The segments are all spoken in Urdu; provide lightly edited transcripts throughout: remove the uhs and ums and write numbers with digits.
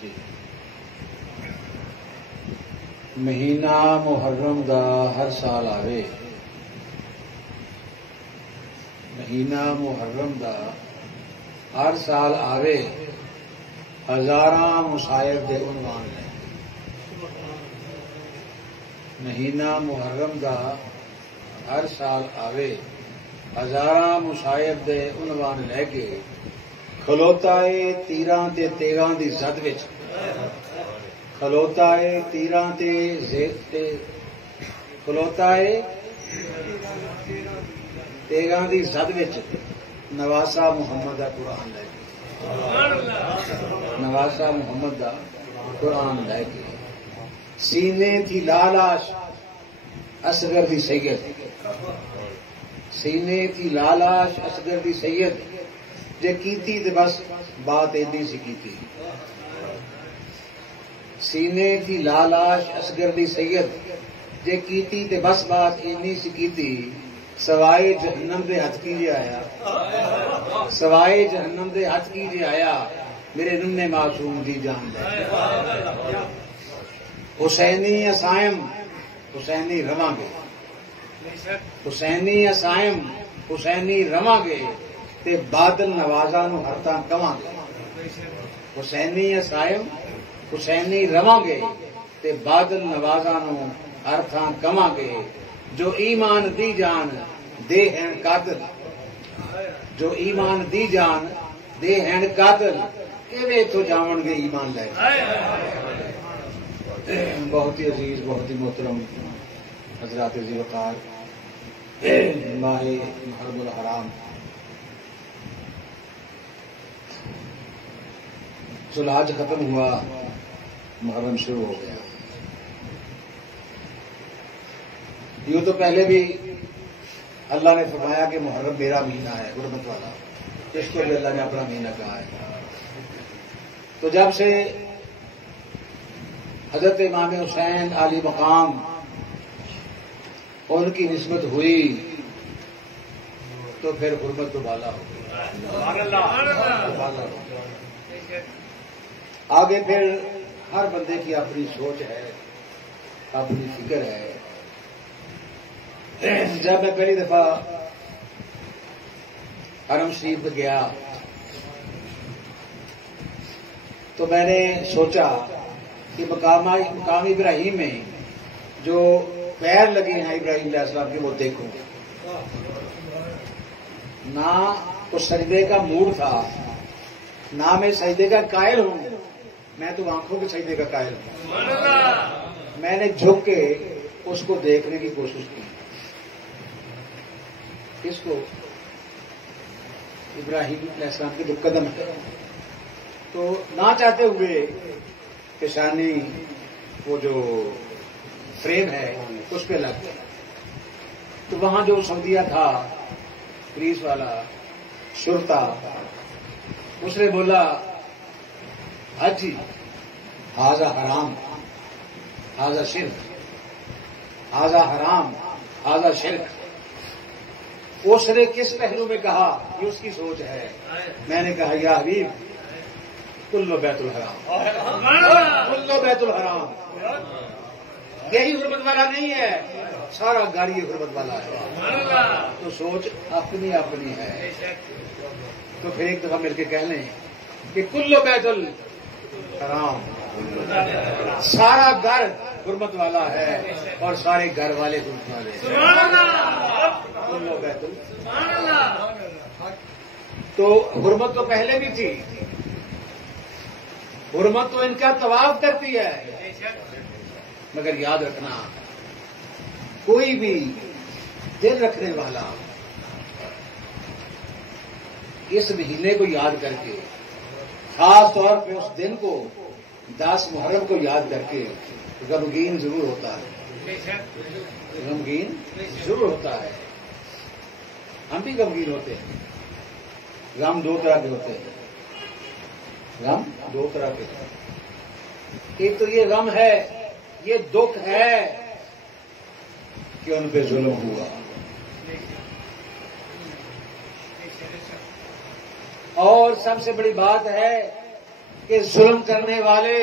جی مہینہ محرم دا ہر سال آوے، مہینہ محرم دا ہر سال آوے، ہزاراں مصائب دے عنوان لے۔ مہینہ محرم دا ہر سال آوے، ہزاراں مصائب دے عنوان لے کے کھلوتا ہے تیراں تے تیغاں دی زد وچ، کھلوتا ہے تیراں تے کھلوتا ہے تیغاں دی زد وچ، نواسا محمد دا قرآن لے کے، نواسا محمد دا قرآن لے کے، سینے تھی لالاش اصغر دی سید، سینے تھی لالاش اصغر دی سید، جے کیتی تے بس بات ایدی سی کیتی، سینے تھی لالاش اصغر دی سید، جے کیتی تے بس بات ایدی سی کیتی، سوائے جہنم دے ہتھ کی جے آیا، سوائے جہنم دے ہتھ کی جے آیا، میرے ننے معصوم دی جان دے۔ حسینی اسائم حسینی رواں گے، حسینی اسائم حسینی رواں گے، تے بادل نوازاں نو ہرتاں کواں گے، حسینی اسائم حسینی رواں گے، تے بادل نوازاں نو ہرتاں کواں گے، جو ایمان دی جان دے ہیں قاتل، جو ایمان دی جان دے ہیں قاتل، ایویں تو جاون گے ایمان لے۔ بہت ہی عزیز، بہت ہی محترم حضرات ذی وقار، ماہ محرم الحرام ذوالحج ختم ہوا، محرم شروع ہو گیا۔ یوں تو پہلے بھی اللہ نے فرمایا کہ محرم میرا مہینہ ہے، غربت والا، اس کو بھی اللہ نے اپنا مہینہ کہا ہے۔ تو جب سے حضرت امام حسین علی مقام ان کی نسبت ہوئی تو پھر غربت تو بالا ہو گئی، آگے پھر ہر بندے کی اپنی سوچ ہے، اپنی فکر ہے۔ جب میں پہلی دفعہ حرم شریف گیا تو میں نے سوچا کہ مقام ابراہیم میں جو پیر لگے ہیں ابراہیم علیہ السلام کے وہ دیکھوں، نہ اس سجدے کا موڈ تھا، نہ میں سجدے کا قائل ہوں، میں تو آنکھوں کے سجدے کا قائل ہوں۔ میں نے جھک کے اس کو دیکھنے کی کوشش کی، کس کو؟ ابراہیم علیہ السلام کے جو قدم ہے، تو نہ چاہتے ہوئے پیشانی وہ جو فریم ہے اس پہ لگ گیا۔ تو وہاں جو سعودیہ تھا پولیس والا شرطا، اس نے بولا حجی ہاذا حرام ہاذا شرک، ہاذا حرام ہاذا شرک۔ اس نے کس پہلو میں کہا یہ اس کی سوچ ہے۔ میں نے کہا یا حبیب کلو بیت الحرام، کلو بیت الحرام، یہی غربت والا نہیں ہے، سارا گھر یہ غربت والا ہے۔ تو سوچ اپنی اپنی ہے۔ تو پھر ایک دفعہ مل کے کہہ لیں کہ کلو بیت الحرام، سارا گھر غربت والا ہے اور سارے گھر والے غربت والے ہیں۔ کلو بیت الحرام۔ تو غربت تو پہلے بھی تھی، حرمت تو ان کا طواف کرتی ہے، مگر یاد رکھنا کوئی بھی دل رکھنے والا اس مہینے کو یاد کر کے، خاص طور پہ اس دن کو 10 محرم کو یاد کر کے غمگین ضرور ہوتا ہے، غمگین ضرور ہوتا ہے۔ ہم بھی غمگین ہوتے ہیں۔ غم 2 طرح کے ہوتے ہیں، غم 2 طرح کے ہیں۔ ایک تو یہ غم ہے، یہ دکھ ہے کہ ان پہ ظلم ہوا، اور سب سے بڑی بات ہے کہ ظلم کرنے والے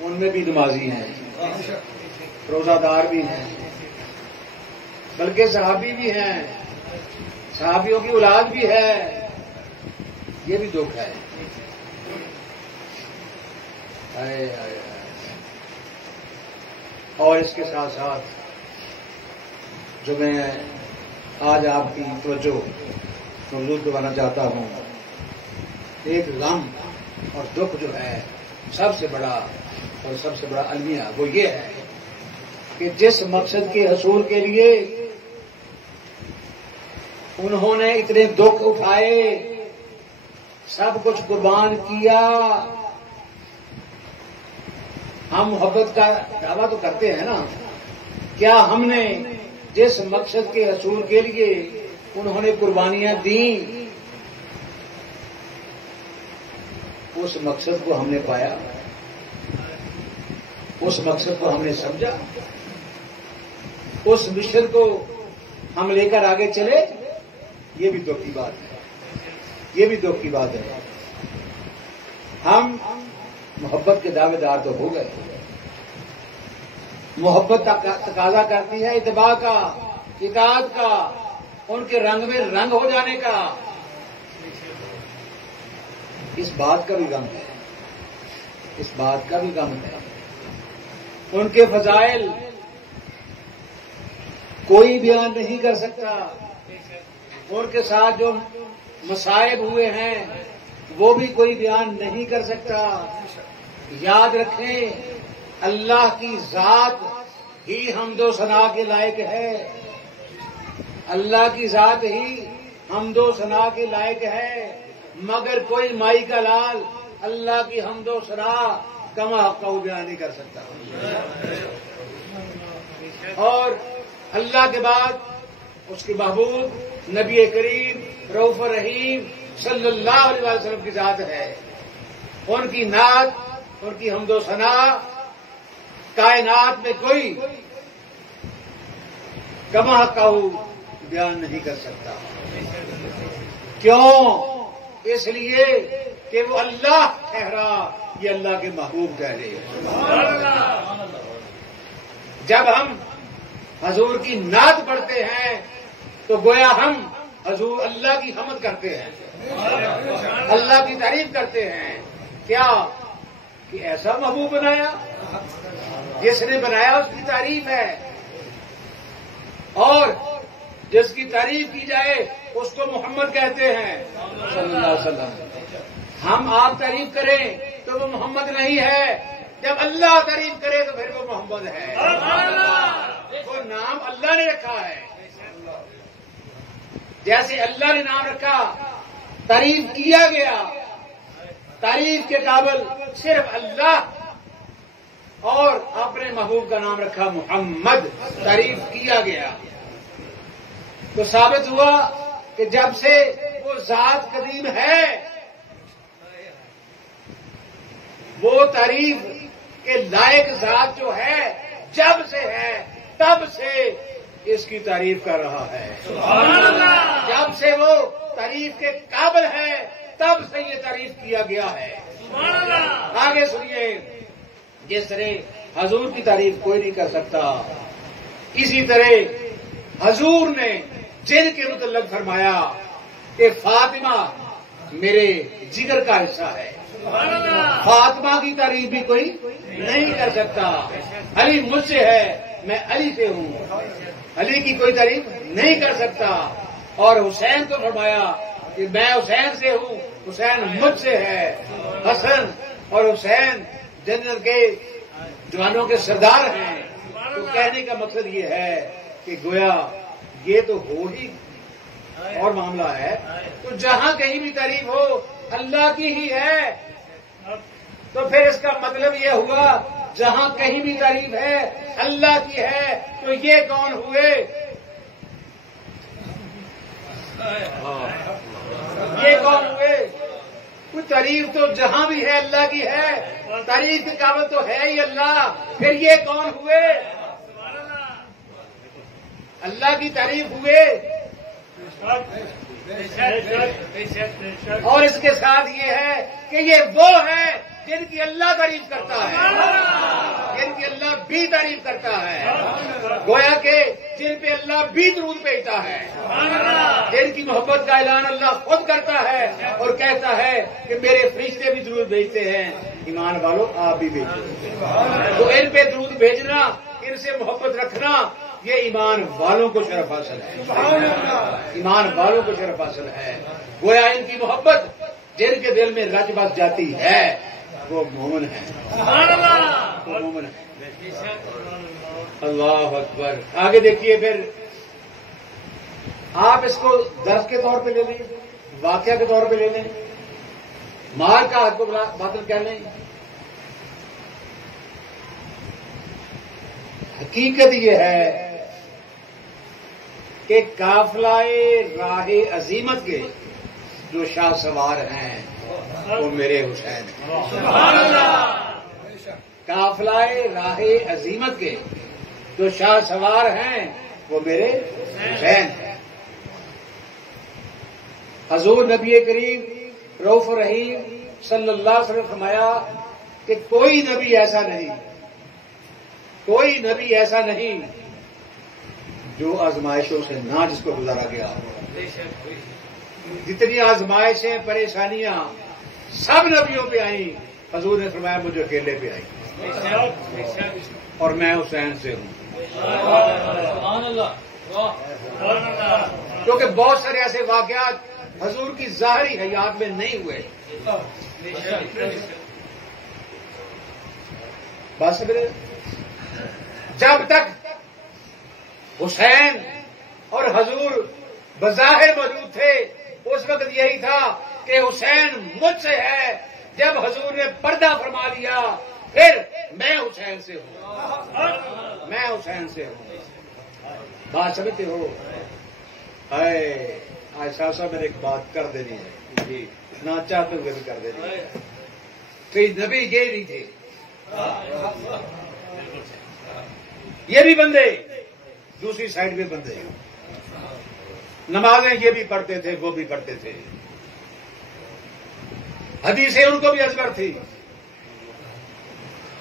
ان میں بھی نمازی ہیں، روزہ دار بھی ہیں، بلکہ صحابی بھی ہیں، صحابیوں کی اولاد بھی ہے. یہ بھی دکھ ہے. اور اس کے ساتھ ساتھ جو میں آج آپ کی توجہ موضوع دلانا چاہتا ہوں، ایک غم اور دکھ جو ہے سب سے بڑا اور سب سے بڑا المیہ وہ یہ ہے کہ جس مقصد کے حصول کے لیے انہوں نے اتنے دکھ اٹھائے، سب کچھ قربان کیا. ہم محبت کا دعویٰ تو کرتے ہیں نا، کیا ہم نے جس مقصد کے حصول کے لیے انہوں نے قربانیاں دیں اس مقصد کو ہم نے پایا؟ اس مقصد کو ہم نے سمجھا؟ اس مشن کو ہم لے کر آگے چلے؟ یہ بھی دکھ کی بات ہے. یہ بھی دکھ کی بات ہے. ہم محبت کے دعوے دار تو ہو گئے. محبت تقاضا کرتی ہے اتباع کا، اطاعت کا، ان کے رنگ میں رنگ ہو جانے کا. اس بات کا بھی غم ہے، اس بات کا بھی غم ہے. ان کے فضائل کوئی بیان نہیں کر سکتا. ان کے ساتھ جو مصائب ہوئے ہیں وہ بھی کوئی بیان نہیں کر سکتا. یاد رکھیں، اللہ کی ذات ہی حمد و ثنا کے لائق ہے. اللہ کی ذات ہی حمد و ثنا کے لائق ہے، مگر کوئی مائی کا لال اللہ کی حمد و ثنا کما حق بیان نہیں کر سکتا. اور اللہ کے بعد اس کے محبوب نبی کریم رؤوف الرحیم صلی اللہ علیہ وسلم کی ذات ہے. ان کی نعت، ان کی حمد و ثنا کائنات میں کوئی کما حق بیان نہیں کر سکتا. کیوں؟ اس لیے کہ وہ اللہ ٹھہرا، یہ اللہ کے محبوب ٹھہرے. جب ہم حضور کی نعت پڑھتے ہیں تو گویا ہم حضور اللہ کی حمد کرتے ہیں، اللہ کی تعریف کرتے ہیں. کیا کہ ایسا محبوب بنایا، جس نے بنایا اس کی تعریف ہے، اور جس کی تعریف کی جائے اس کو محمد کہتے ہیں صلی اللہ علیہ وسلم. ہم آپ تعریف کریں تو وہ محمد نہیں ہے، جب اللہ تعریف کرے تو پھر وہ محمد ہے. وہ نام اللہ نے رکھا ہے. جیسے اللہ نے نام رکھا، تعریف کیا گیا، تعریف کے قابل صرف اللہ، اور اپنے محبوب کا نام رکھا محمد، تعریف کیا گیا. تو ثابت ہوا کہ جب سے وہ ذات قدیم ہے، وہ تعریف کے لائق ذات جو ہے جب سے ہے تب سے اس کی تعریف کر رہا ہے. جب سے وہ تعریف کے قابل ہے تب سے یہ تعریف کیا گیا ہے. آگے سنیے، جس طرح حضور کی تعریف کوئی نہیں کر سکتا، اسی طرح حضور نے جن کے متعلق فرمایا کہ فاطمہ میرے جگر کا حصہ ہے، فاطمہ کی تعریف بھی کوئی نہیں کر سکتا. علی مجھ سے ہے، میں علی سے ہوں، علی کی کوئی تعریف نہیں کر سکتا. اور حسین کو فرمایا کہ میں حسین سے ہوں، حسین مجھ سے ہے. حسن اور حسین جنت کے جوانوں کے سردار ہیں. تو کہنے کا مقصد یہ ہے کہ گویا یہ تو ہو ہی اور معاملہ ہے. تو جہاں کہیں بھی تعریف ہو اللہ کی ہی ہے. تو پھر اس کا مطلب یہ ہوا جہاں کہیں بھی تعریف ہے اللہ کی ہے، تو یہ کون ہوئے؟ یہ کون ہوئے؟ کوئی تعریف تو جہاں بھی ہے اللہ کی ہے، تعریف کے قابل تو ہے ہی اللہ. پھر یہ کون ہوئے؟ اللہ کی تعریف ہوئے. اور اس کے ساتھ یہ ہے کہ یہ وہ ہے جن کی اللہ تعریف کرتا ہے، جن کی اللہ بھی تعریف کرتا ہے، گویا کہ جن پہ اللہ بھی درود بھیجتا ہے، جن کی محبت کا اعلان اللہ خود کرتا ہے اور کہتا ہے کہ میرے فرشتے بھی درود بھیجتے ہیں، ایمان والوں آپ بھی بھیجو۔ تو ان پہ درود بھیجنا، ان سے محبت رکھنا، یہ ایمان والوں کو شرف حاصل ہے، ایمان والوں کو شرف حاصل ہے۔ گویا ان کی محبت جن کے دل میں رچ بس جاتی ہے وہ مومن ہے، وہ مومن ہے۔ اللہ اکبر۔ آگے دیکھیے، پھر آپ اس کو درس کے طور پہ لے لیں، واقعہ کے طور پہ لے لیں، مال کا حق کو باطل کہہ لیں۔ حقیقت یہ ہے کہ قافلہ راہ عظیمت کے جو شاہ سوار ہیں وہ میرے حسین ہیں۔ قافلہ راہ عظیمت کے جو شاہ سوار ہیں وہ میرے حسین ہیں۔ حضور نبی کریم رؤوف رحیم صلی اللہ علیہ وسلم فرمایا کہ کوئی نبی ایسا نہیں، کوئی نبی ایسا نہیں جو آزمائشوں سے نہ جس کو گزارا گیا۔ جتنی آزمائشیں پریشانیاں سب نبیوں پہ آئیں، حضور نے فرمایا مجھے اکیلے پہ آئی، اور میں حسین سے ہوں۔ کیونکہ بہت سارے ایسے واقعات حضور کی ظاہری حیات میں نہیں ہوئے۔ بس جب تک حسین اور حضور بظاہر موجود تھے اس وقت یہی تھا کہ حسین مجھ سے ہے۔ جب حضور نے پردہ فرما لیا پھر میں حسین سے ہوں، میں حسین سے ہوں۔ بات سمجھتے ہو؟ آج صاحب صاحب میں نے ایک بات کر دینی ہے، جی نہ چاہتے ہوئے بھی کر دینی ہے۔ کوئی نبی یہ نہیں تھے، یہ بھی بندے، دوسری سائڈ میں بندے، نمازیں یہ بھی پڑھتے تھے وہ بھی پڑھتے تھے، حدیثیں ان کو بھی ازبر تھی۔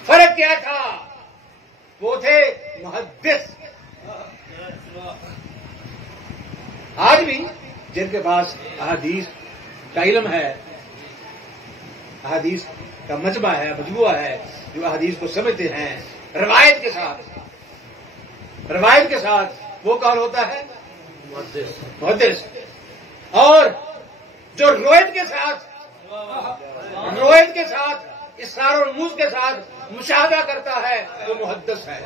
فرق کیا تھا؟ وہ تھے محدث۔ آج بھی جن کے پاس احادیث کا علم ہے، احادیث کا مجمع ہے، مجموعہ ہے، جو احادیث کو سمجھتے ہیں روایت کے ساتھ، روایت کے ساتھ، وہ کون ہوتا ہے؟ محدث۔ اور جو روایت کے ساتھ، روایت کے ساتھ، اسرار اور رموز کے ساتھ مشاہدہ کرتا ہے وہ محدث ہے،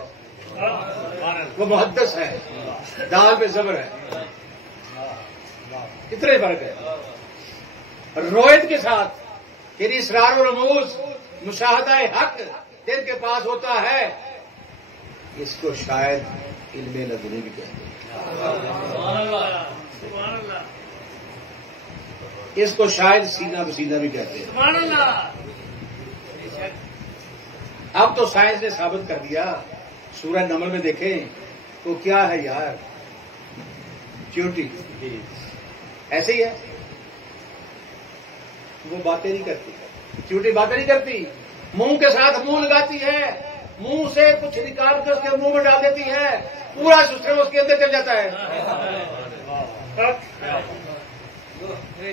وہ محدث ہے۔ دال پہ زبر ہے، اتنے فرق ہے۔ روایت کے ساتھ یعنی اسرار و رموز، مشاہدہ حق جن کے پاس ہوتا ہے، اس کو شاید علم لدنی بھی کہتے ہیں، اس کو شاید سینہ بسینہ بھی کہتے ہیں۔ اب تو سائنس نے ثابت کر دیا، سورہ نمل میں دیکھیں تو کیا ہے یار، چیونٹی ایسے ہی ہے، وہ باتیں نہیں کرتی، چیونٹی باتیں نہیں کرتی، منہ کے ساتھ منہ لگاتی ہے، منہ سے کچھ نکال کر اس کے منہ میں ڈال دیتی ہے، پورا سسٹم اس کے اندر چل جاتا ہے۔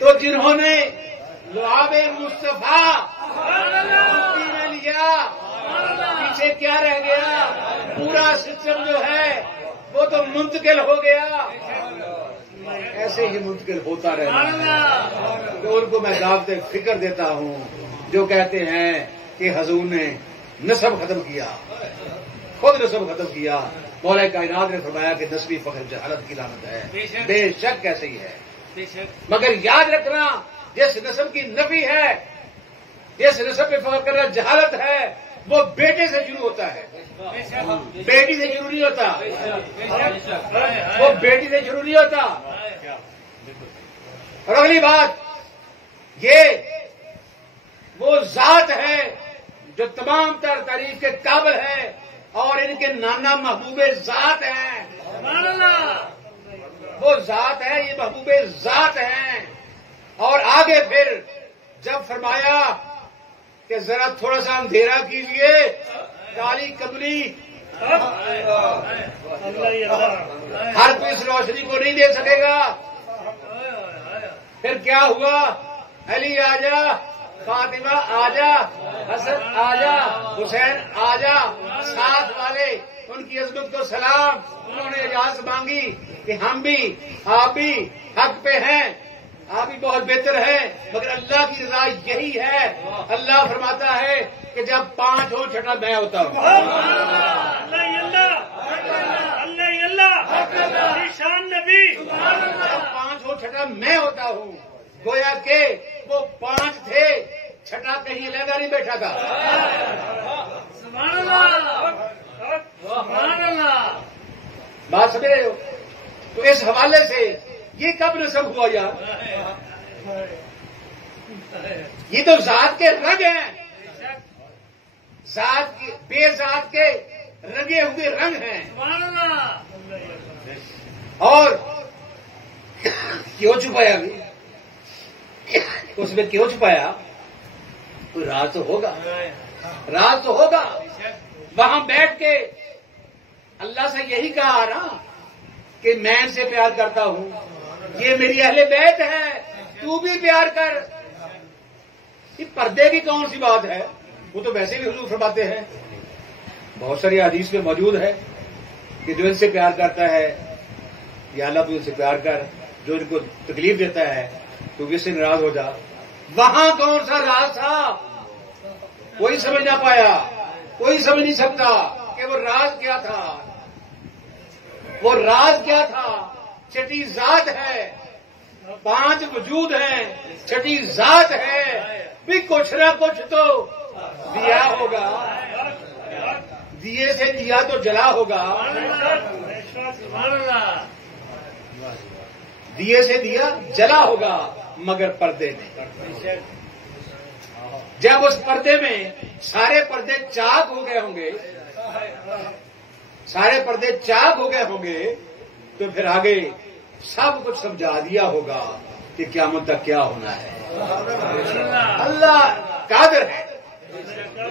تو جنہوں نے لعاب مصطفیٰ میں لیا، پیچھے کیا رہ گیا؟ پورا سسٹم جو ہے وہ تو منتقل ہو گیا۔ ایسے ہی منتقل ہوتا رہنا۔ تو ان کو میں دعوت فکر دیتا ہوں جو کہتے ہیں کہ حضور نے نسب ختم کیا، خود نسب ختم کیا۔ مولا کائنات نے فرمایا کہ نسبی فخر جہالت کی لعنت ہے، بے شک ایسے ہی ہے۔ مگر یاد رکھنا، جس نسب کی نفی ہے، جس نسب پہ فخر کرنا جہالت ہے، وہ بیٹے سے شروع ہوتا ہے، بیٹی سے شروع نہیں ہوتا، وہ بیٹی سے شروع نہیں ہوتا۔ اور اگلی بات، یہ وہ ذات ہے جو تمام تر تعریف کے قابل ہے، اور ان کے نانا محبوب ذات ہیں، وہ ذات ہے، یہ محبوب ذات ہیں۔ اور آگے پھر جب فرمایا کہ ذرا تھوڑا سا اندھیرا کیجیے، کالی کملی ہر کوئی اس روشنی کو نہیں دے سکے گا. پھر کیا ہوا؟ علی آجا، فاطمہ آجا، حسن آجا، حسین آجا، ساتھ والے ان کی عظمت کو سلام. انہوں نے اجازت مانگی کہ ہم بھی آپ بھی حق پہ ہیں، آپ بھی بہت بہتر ہیں، مگر اللہ کی رضا یہی ہے. اللہ فرماتا ہے کہ جب 5 ہو چھٹا میں ہوتا ہوں. جب 5 ہو چھٹا میں ہوتا ہوں. گویا کہ وہ 5 تھے، چھٹا کہیں علیحدہ نہیں بیٹھا تھا. بات سمجھ رہے ہو؟ تو اس حوالے سے یہ کب نصب ہوا یار؟ یہ تو ذات کے رنگ ہیں، ذات کے بے ذات کے رنگے ہوئے رنگ ہیں. اور کیوں چھپایا بھی؟ اس میں کیوں چھپایا؟ کوئی راز تو ہوگا، راز تو ہوگا. وہاں بیٹھ کے اللہ سے یہی کہا نا کہ میں ان سے پیار کرتا ہوں، یہ میری اہل بیت ہے، تو بھی پیار کر. یہ پردے کی کون سی بات ہے؟ وہ تو ویسے بھی حضور فرماتے ہیں، بہت ساری حدیث میں موجود ہے کہ جو ان سے پیار کرتا ہے یا اللہ تو ان سے پیار کر، جو ان کو تکلیف دیتا ہے تو بھی اس سے ناراض ہو جا. وہاں کون سا راز تھا؟ کوئی سمجھ نہ پایا، کوئی سمجھ نہیں سکتا کہ وہ راز کیا تھا. وہ راز کیا تھا؟ چھٹی ذات ہے، 5 وجود ہیں، چھٹی ذات ہے، بھی کچھ نہ کچھ تو دیا ہوگا. دیے سے دیا تو جلا ہوگا، دیے سے دیا جلا ہوگا، مگر پردے میں. جب اس پردے میں سارے پردے چاک ہو گئے ہوں گے، سارے پردے چاک ہو گئے ہوں گے، تو پھر آگے سب کچھ سمجھا دیا ہوگا کہ قیامت تک کیا ہونا ہے. اللہ قادر ہے،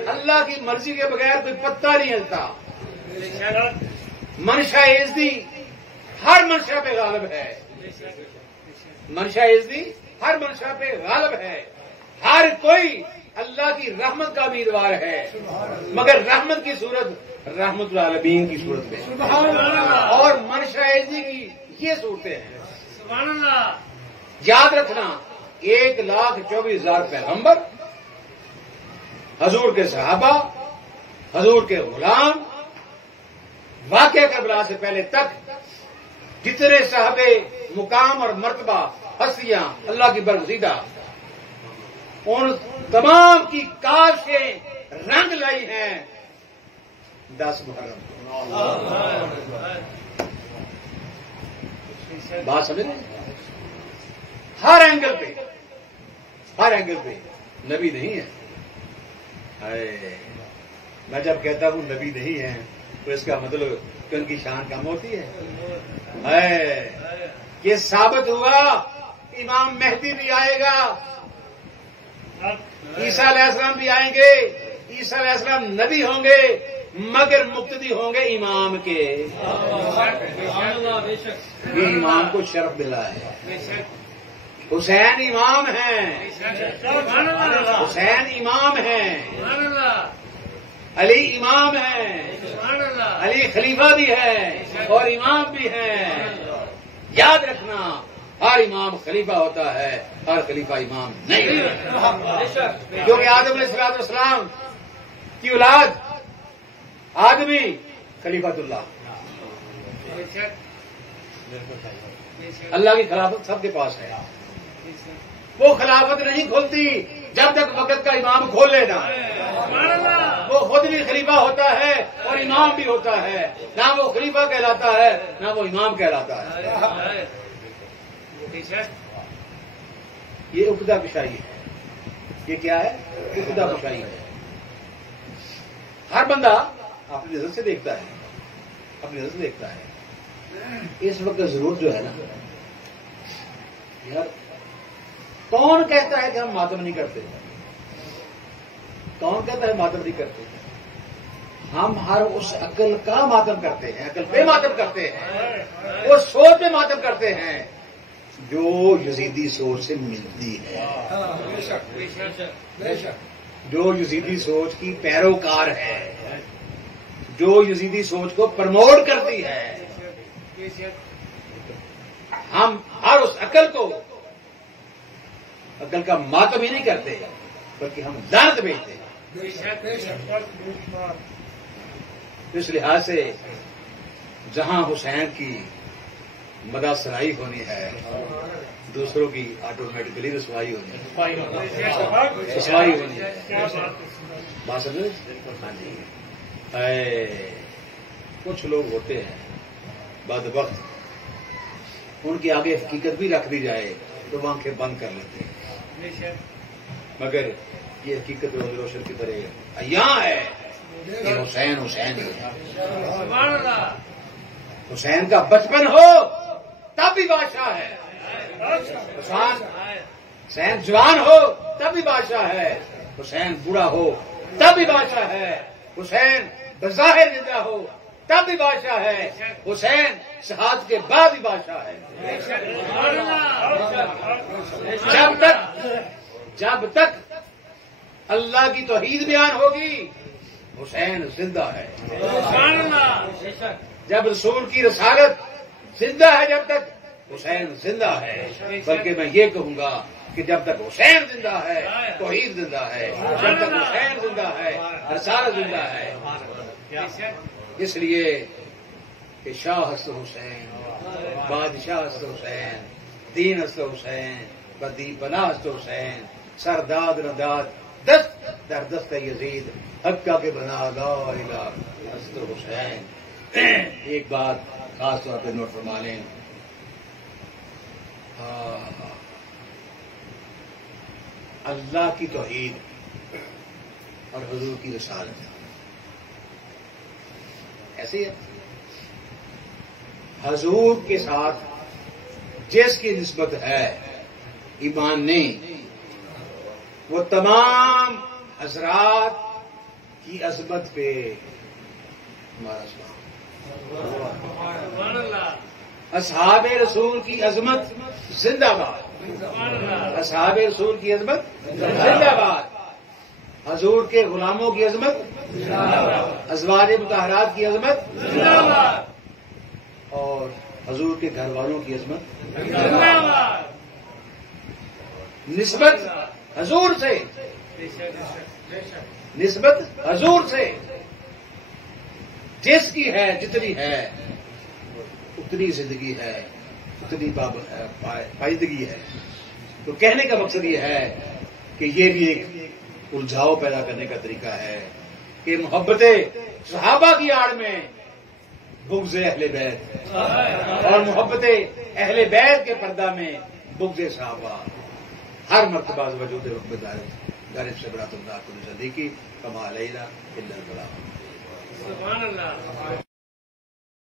اللہ کی مرضی کے بغیر کوئی پتہ نہیں ہلتا. منشا عزتی ہر منشا پہ غالب ہے، منشا عزتی ہر منشا پہ غالب ہے. ہر کوئی اللہ کی رحمت کا امیدوار ہے، مگر رحمت کی صورت رحمت العالمین کی صورت میں، اور منشا عزتی کی یہ صورتیں ہیں. یاد رکھنا 1,24,000 پیغمبر، حضور کے صحابہ، حضور کے غلام، واقعہ کربلا سے پہلے تک جتنے صحابے مقام اور مرتبہ ہستیاں اللہ کی برگزیدہ، ان تمام کی کاشیں رنگ لائی ہیں 10 محرم. بات سمجھ رہے ہیں؟ ہر اینگل پہ، ہر اینگل پہ نبی نہیں ہے. میں جب کہتا ہوں نبی نہیں ہے تو اس کا مطلب کہ ان کی شان کم ہوتی ہے. یہ ثابت ہوا امام مہدی بھی آئے گا، عیسیٰ علیہ السلام بھی آئیں گے، عیسیٰ علیہ السلام نبی ہوں گے مگر مقتدی ہوں گے امام کے. یہ امام کو شرف ملا ہے. حسین امام ہیں، حسین امام ہیں، علی امام ہیں، علی خلیفہ بھی ہے اور امام بھی ہیں. یاد رکھنا ہر امام خلیفہ ہوتا ہے، ہر خلیفہ امام نہیں ہوتا. کیونکہ آدم علیہ السلام کی اولاد آدمی خلیفۃ اللہ، اللہ کی خلافت سب کے پاس ہے. وہ خلافت نہیں کھلتی جب تک وقت کا امام کھول لینا. وہ خود بھی خلیفہ ہوتا ہے اور امام بھی ہوتا ہے، نہ وہ خلیفہ کہلاتا ہے نہ وہ امام کہلاتا ہے. یہ عقدہ کشائی ہے. یہ کیا ہے؟ عقدہ کشائی ہے. ہر بندہ اپنی نظر سے دیکھتا ہے، اپنی نظر سے دیکھتا ہے. اس وقت ضرورت جو ہے نا یار، کون کہتا ہے کہ ہم ماتم نہیں کرتے؟ کون کہتا ہے ماتم نہیں کرتے؟ ہم ہر اس عقل کا ماتم کرتے ہیں، عقل پہ ماتم کرتے ہیں، اس سوچ پہ ماتم کرتے ہیں جو یزیدی سوچ سے ملتی ہے، جو یزیدی سوچ کی پیروکار ہے، جو یزیدی سوچ کو پرموٹ کرتی ہے۔ ہم ہر اس عقل کو، عقل کا ماتم ہی نہیں کرتے بلکہ ہم لعنت بھیجتے ہیں۔ اس لحاظ سے جہاں حسین کی مدح سرائی ہونی ہے، دوسروں کی آٹومیٹکلی رسوائی ہونی ہے، رسوائی ہونی ہے۔ بات سمجھ؟ ہاں جی۔ کچھ لوگ ہوتے ہیں بدبخت، ان کے آگے حقیقت بھی رکھ دی جائے تو وہ آنکھیں بند کر لیتے ہیں، مگر یہ حقیقت روز روشن کی طرح عیاں ہے کہ حسین حسین حسین کا بچپن ہو تب بھی بادشاہ ہے، حسین جوان ہو تب بھی بادشاہ ہے، حسین بوڑھا ہو تب بھی بادشاہ ہے، حسین بظاہر زندہ ہو تب بھی بادشاہ ہے، حسین شہادت کے بعد بھی بادشاہ ہے۔ جب تک اللہ کی توحید بیان ہوگی حسین زندہ ہے، جب رسول کی رسالت زندہ ہے جب تک حسین زندہ ہے، بلکہ میں یہ کہوں گا کہ جب تک حسین زندہ ہے توحید زندہ ہے، جب تک حسین زندہ ہے رسالت زندہ ہے۔ اس لیے کہ شاہ ہست حسین، بادشاہ ہست حسین، دین ہست حسین، بدی پناہ ہست حسین، سرداد نداد دست در دست یزید، حقہ کے بنا لا الہ ہست حسین۔ ایک بات خاص طور پہ نوٹ فرما لیں، اللہ کی توحید اور حضور کی رسالت ایسے ہے، حضور کے ساتھ جس کی نسبت ہے ایمان نہیں، وہ تمام حضرات کی عظمت پہ ہمارا سلام۔ اصحاب رسول کی عظمت زندہ باد، اصحاب رسول کی عظمت زندہ باد، حضور کے غلاموں کی عظمت، ازواج مطہرات کی عظمت، اور حضور کے گھر والوں کی عظمت، نسبت حضور سے، نسبت حضور سے جس کی ہے جتنی ہے اتنی زندگی ہے، اتنی پائیدگی ہے۔ تو کہنے کا مقصد یہ ہے کہ یہ بھی ایک الجھاؤ پیدا کرنے کا طریقہ ہے کہ محبت صحابہ کی آڑ میں بغض اہل بیت اور محبت اہل بیت کے پردہ میں بغض صحابہ، ہر مرتبہ وجود رب غالب سے برات اللہ کو صدیقی کما علینا الا البلاغ۔